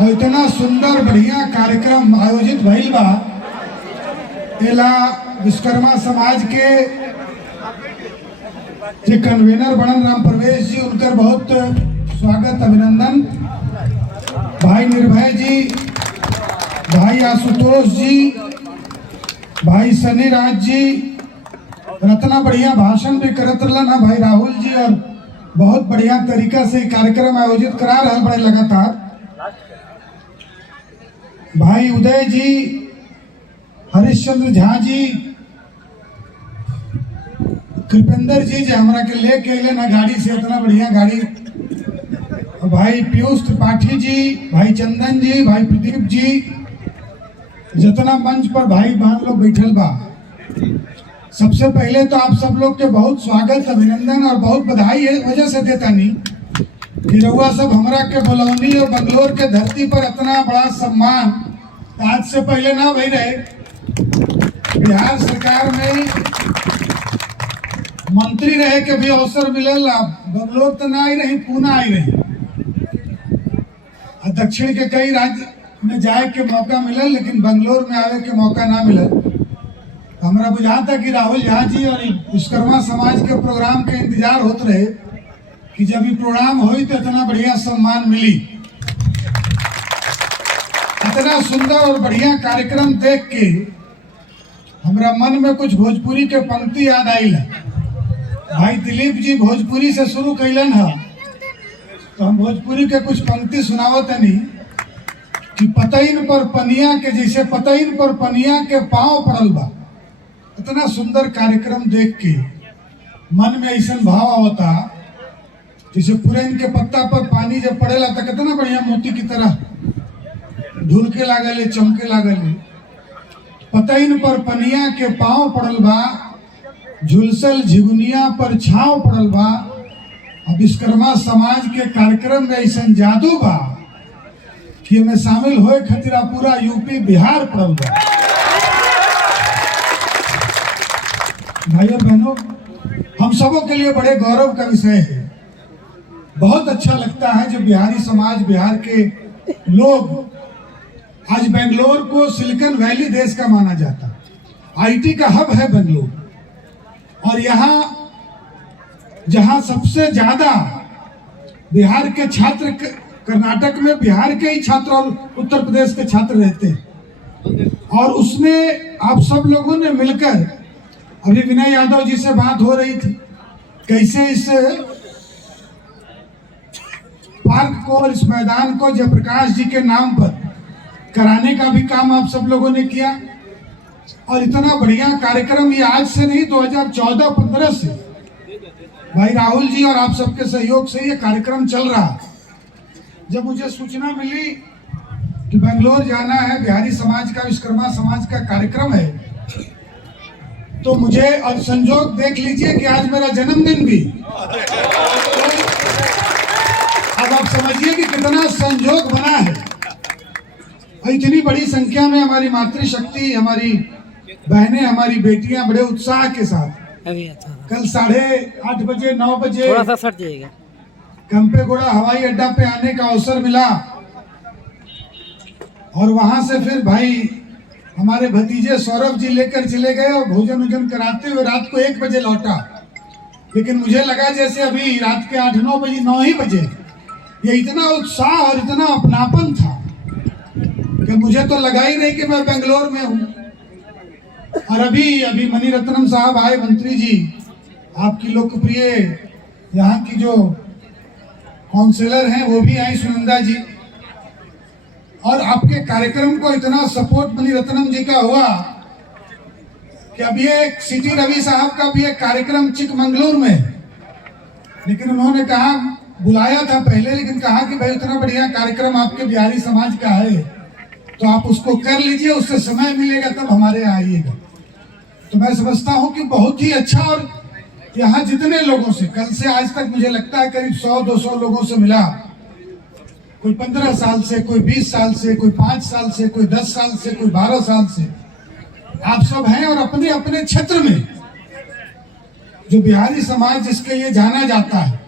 और इतना सुंदर बढ़िया कार्यक्रम आयोजित भइल बा। एला विश्वकर्मा समाज के जे कन्वीनर बनन राम प्रवेश जी, उनकर बहुत स्वागत अभिनंदन। भाई निर्भय जी, भाई आशुतोष जी, भाई सनी राज जी, इतना बढ़िया भाषण भी करत रहलन है भाई राहुल जी, और बहुत बढ़िया तरीका से कार्यक्रम आयोजित करा रहे बड़े लगातार। भाई उदय जी, हरिश्चंद्र झा जी, कृपेंद्र जी जो हमारा के लेके अले ना गाड़ी से, इतना बढ़िया गाड़ी। भाई पीयूष त्रिपाठी जी, भाई चंदन जी, भाई प्रदीप जी, जितना मंच पर भाई बहन लोग बैठल बा, सबसे पहले तो आप सब लोग के बहुत स्वागत अभिनंदन और बहुत बधाई है वजह से देता नहीं कि रउआ सब हमरा के बुलौनी और बंगलोर के धरती पर इतना बड़ा सम्मान आज से पहले ना भई रहे। बिहार सरकार में मंत्री रहे के भी अवसर मिलल, बंगलोर तो ना आई रही, पूना आई रही, दक्षिण के कई राज्य में जाए के मौका मिलल, लेकिन बंगलोर में आवे के मौका ना मिलल। हमरा बुझा था कि राहुल झा जी और विश्वकर्मा समाज के प्रोग्राम के इंतजार होते रहे कि जब ये प्रोग्राम हुई तो इतना बढ़िया सम्मान मिली। इतना सुंदर और बढ़िया कार्यक्रम देख के हमरा मन में कुछ भोजपुरी के पंक्ति याद आई है। भाई दिलीप जी भोजपुरी से शुरू कैलन है, तो हम भोजपुरी के कुछ पंक्ति सुनावत नहीं कि पतईन पर पनिया के जैसे पतईन पर पनिया के पांव पड़ल बा। इतना सुंदर कार्यक्रम देख के मन में ऐसा भाव होता जैसे पुरैन के पत्ता पर पानी जब पड़ेला तो कितना बढ़िया मोती की तरह धुल के लागले, चमके लागले। पतईन पर पनिया के पांव पड़ल बा, झुलसल झिगुनिया पर छाव पड़ल बा। अब विश्वकर्मा समाज के कार्यक्रम में ऐसा जादू बा कि हमें शामिल होए खतरा पूरा यूपी बिहार पड़ल बा। भाइयों बहनों, हम सबों के लिए बड़े गौरव का विषय है। बहुत अच्छा लगता है जब बिहारी समाज, बिहार के लोग, आज बेंगलोर को सिलिकॉन वैली देश का माना जाता है, आईटी का हब है बेंगलोर, और यहाँ जहाँ सबसे ज्यादा बिहार के छात्र, कर्नाटक में बिहार के ही छात्र और उत्तर प्रदेश के छात्र रहते हैं, और उसमें आप सब लोगों ने मिलकर, अभी विनय यादव जी से बात हो रही थी, कैसे इस पार्क को और इस मैदान को जयप्रकाश जी के नाम पर कराने का भी काम आप सब लोगों ने किया। और इतना बढ़िया कार्यक्रम ये आज से नहीं, 2014-15 से भाई राहुल जी और आप सबके सहयोग से ये कार्यक्रम चल रहा। जब मुझे सूचना मिली कि बेंगलोर जाना है, बिहारी समाज का, विश्वकर्मा समाज का कार्यक्रम है, तो मुझे, और संजोग देख लीजिए कि आज मेरा जन्मदिन भी, अब आप समझिए कि कितना संजोग बना है। और इतनी बड़ी संख्या में हमारी मातृशक्ति, हमारी बहनें, हमारी बेटियां बड़े उत्साह के साथ कल 8:30 बजे 9 बजे थोड़ा सा सट जाएगा, केम्पेगौड़ा हवाई अड्डा पे आने का अवसर मिला, और वहां से फिर भाई हमारे भतीजे सौरभ जी लेकर चले गए और भोजन वोजन कराते हुए रात को 1 बजे लौटा। लेकिन मुझे लगा जैसे अभी रात के 8-9 बजे, 9 ही बजे। ये इतना उत्साह और इतना अपनापन था कि मुझे तो लगा ही नहीं कि मैं बेंगलोर में हूँ। और अभी मणिरत्नम साहब आए, मंत्री जी, आपकी लोकप्रिय यहाँ की जो काउंसिलर हैं वो भी आई, सुनंदा जी, और आपके कार्यक्रम को इतना सपोर्ट मणिरत्नम जी का हुआ कि अभी एक सिटी रवि साहब का भी एक कार्यक्रम चिकमंगलुरु में, लेकिन उन्होंने कहा, बुलाया था पहले, लेकिन कहा कि भाई इतना बढ़िया कार्यक्रम आपके बिहारी समाज का है तो आप उसको कर लीजिए, उससे समय मिलेगा तब हमारे यहाँ आइएगा। तो मैं समझता हूँ कि बहुत ही अच्छा, और यहाँ जितने लोगों से कल से आज तक मुझे लगता है करीब 100-200 लोगों से मिला, कोई 15 साल से, कोई 20 साल से, कोई 5 साल से, कोई 10 साल से, कोई 12 साल से, आप सब हैं। और अपने अपने क्षेत्र में जो बिहारी समाज, जिसके ये जाना जाता है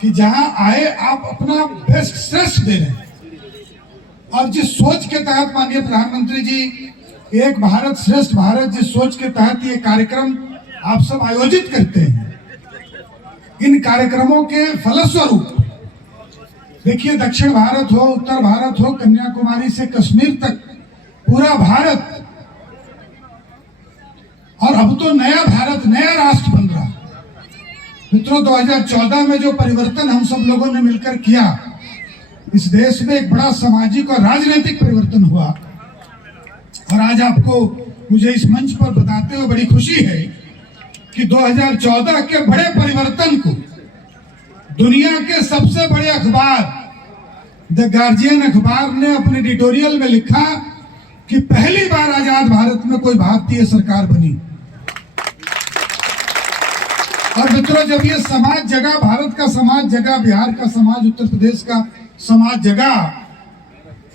कि जहां आए आप अपना बेस्ट श्रेष्ठ दे रहे हैं, और जिस सोच के तहत माननीय प्रधानमंत्री जी एक भारत श्रेष्ठ भारत, जिस सोच के तहत ये कार्यक्रम आप सब आयोजित करते हैं, इन कार्यक्रमों के फलस्वरूप देखिए दक्षिण भारत हो, उत्तर भारत हो, कन्याकुमारी से कश्मीर तक पूरा भारत, और अब तो नया भारत, नया राष्ट्र बन रहा। मित्रों, 2014 में जो परिवर्तन हम सब लोगों ने मिलकर किया, इस देश में एक बड़ा सामाजिक और राजनीतिक परिवर्तन हुआ। और आज आपको मुझे इस मंच पर बताते हुए बड़ी खुशी है कि 2014 के बड़े परिवर्तन को दुनिया के सबसे बड़े अखबार द गार्जियन अखबार ने अपने एडिटोरियल में लिखा कि पहली बार आजाद भारत में कोई भारतीय सरकार बनी। और मित्रों, जब ये समाज जगा, भारत का समाज जगा, बिहार का समाज, उत्तर प्रदेश का समाज जगा,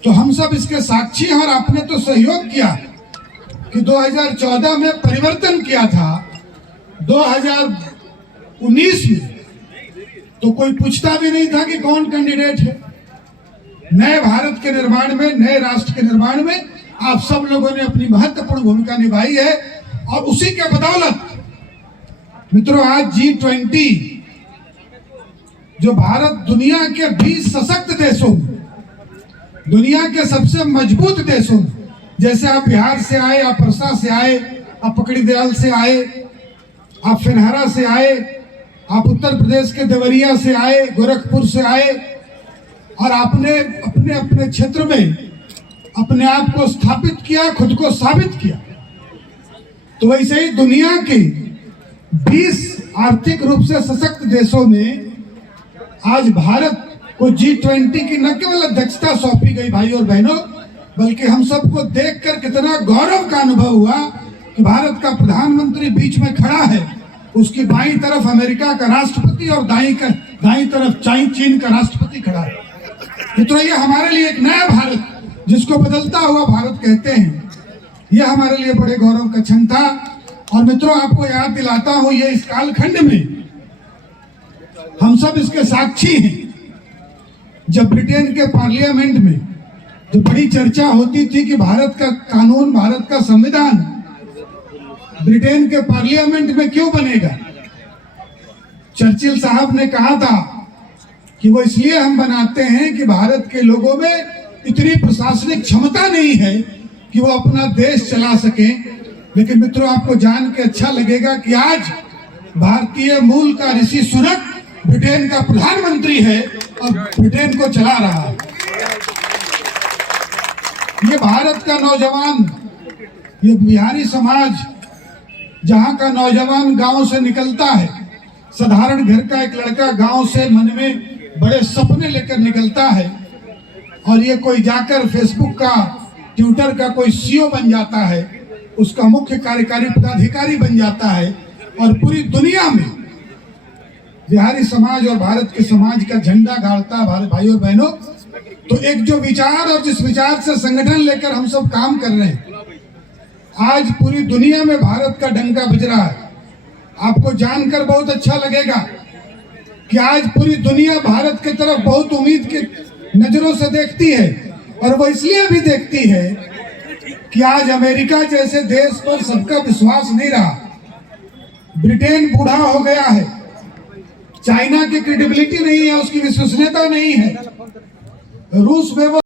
तो हम सब इसके साक्षी हैं। और आपने तो सहयोग किया कि 2014 में परिवर्तन किया था, 2019 में तो कोई पूछता भी नहीं था कि कौन कैंडिडेट है। नए भारत के निर्माण में, नए राष्ट्र के निर्माण में आप सब लोगों ने अपनी महत्वपूर्ण भूमिका निभाई है। और उसी के बदौलत मित्रों, आज G20 जो भारत दुनिया के 20 सशक्त देशों में, दुनिया के सबसे मजबूत देशों में, जैसे आप बिहार से आए, आप परसा से आए, आप पकड़ी दयाल से आए, आप फिनहारा से आए, आप उत्तर प्रदेश के देवरिया से आए, गोरखपुर से आए, और आपने अपने अपने क्षेत्र में अपने आप को स्थापित किया, खुद को साबित किया। तो वैसे ही दुनिया के 20 आर्थिक रूप से सशक्त देशों में आज भारत को G20 की न केवल अध्यक्षता सौंपी गई भाई और बहनों, बल्कि हम सबको देखकर कितना गौरव का अनुभव हुआ कि भारत का प्रधानमंत्री बीच में खड़ा है, उसकी बाईं तरफ अमेरिका का राष्ट्रपति और दाईं तरफ चीन का राष्ट्रपति खड़ा है। मित्रों, ये हमारे लिए एक नया भारत, जिसको बदलता हुआ भारत कहते हैं, यह हमारे लिए बड़े गौरव का क्षण था। और मित्रों, आपको याद दिलाता हूं, ये इस कालखंड में हम सब इसके साक्षी हैं, जब ब्रिटेन के पार्लियामेंट में जो बड़ी चर्चा होती थी कि भारत का कानून, भारत का संविधान ब्रिटेन के पार्लियामेंट में क्यों बनेगा, चर्चिल साहब ने कहा था कि वो इसलिए हम बनाते हैं कि भारत के लोगों में इतनी प्रशासनिक क्षमता नहीं है कि वो अपना देश चला सकें। लेकिन मित्रों, आपको जान के अच्छा लगेगा कि आज भारतीय मूल का ऋषि सुनक ब्रिटेन का प्रधानमंत्री है और ब्रिटेन को चला रहा है। ये भारत का नौजवान, ये बिहारी समाज, जहां का नौजवान गांव से निकलता है, साधारण घर का एक लड़का गांव से मन में बड़े सपने लेकर निकलता है, और ये कोई जाकर फेसबुक का, ट्विटर का कोई CEO बन जाता है, उसका मुख्य कार्यकारी पदाधिकारी बन जाता है, और पूरी दुनिया में बिहारी समाज और भारत के समाज का झंडा गाड़ता है। भारत भाई और बहनों, तो एक जो विचार और जिस विचार से संगठन लेकर हम सब काम कर रहे हैं, आज पूरी दुनिया में भारत का डंका बज रहा है। आपको जानकर बहुत अच्छा लगेगा कि आज पूरी दुनिया भारत की तरफ बहुत उम्मीद की नजरों से देखती है, और वो इसलिए भी देखती है कि आज अमेरिका जैसे देश पर सबका विश्वास नहीं रहा, ब्रिटेन बूढ़ा हो गया है, चाइना की क्रेडिबिलिटी नहीं है, उसकी विश्वसनीयता नहीं है, रूस में वो